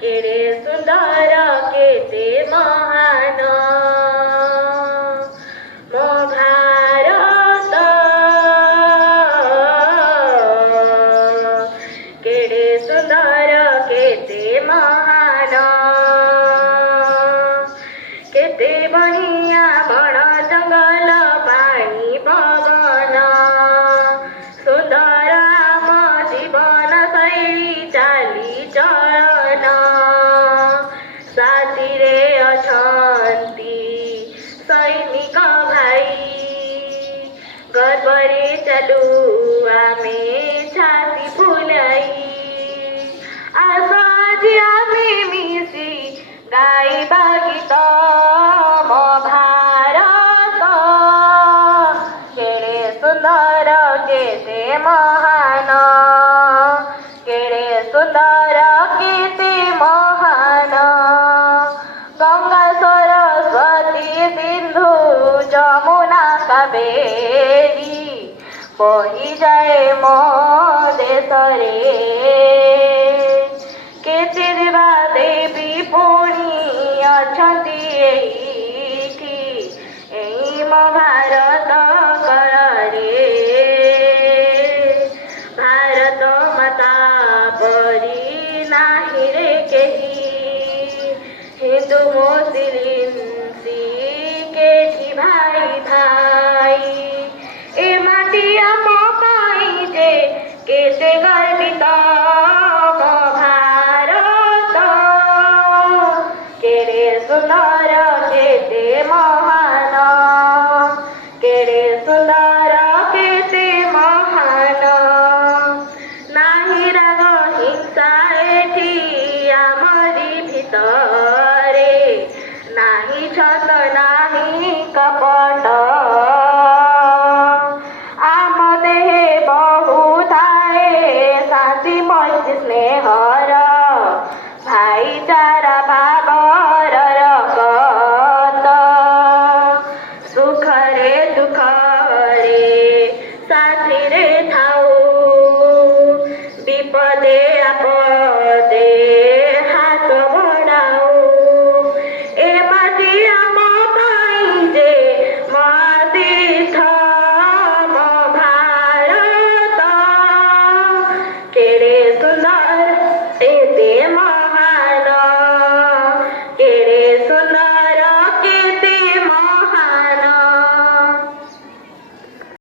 केड़े सुंदर केते महान मो भारत केड़े सुंदर केते महान केते बढ़िया बड़ जंगल पानी पवन सुंदर आम जीवन शैली चाली चलन साथीरे अछंती सैनिक भाई गर्वरे चलू आमे छाती फुलाई आस आज आमे मिसी गाइबा गीत मो भारत केड़े सुंदर केते महान केड़े सुंदर केते महान गंगा सरस्वती सिंधु जमुना कावेरी बही जाए मो देश रे केते देवा देवी पुणी अछंती एठी एई मो भारत कଳରେ भारत माता परी नाही रे केही हिंदू मुस्लिम केठी भाई भाई ए माटी आम पाई जे केते गर्वित मो भारत केड़े सुंदर केते महान केड़े सुंदर केते महान नाही राग हिंसा एठी आमरी भितरे नाही छत नाही कपट आम देहे बहु थाए शांति मैत्री स्नेहर भाईचारा भावर रगत सुखरे दुखरे साथीरे थाऊ विपदे आप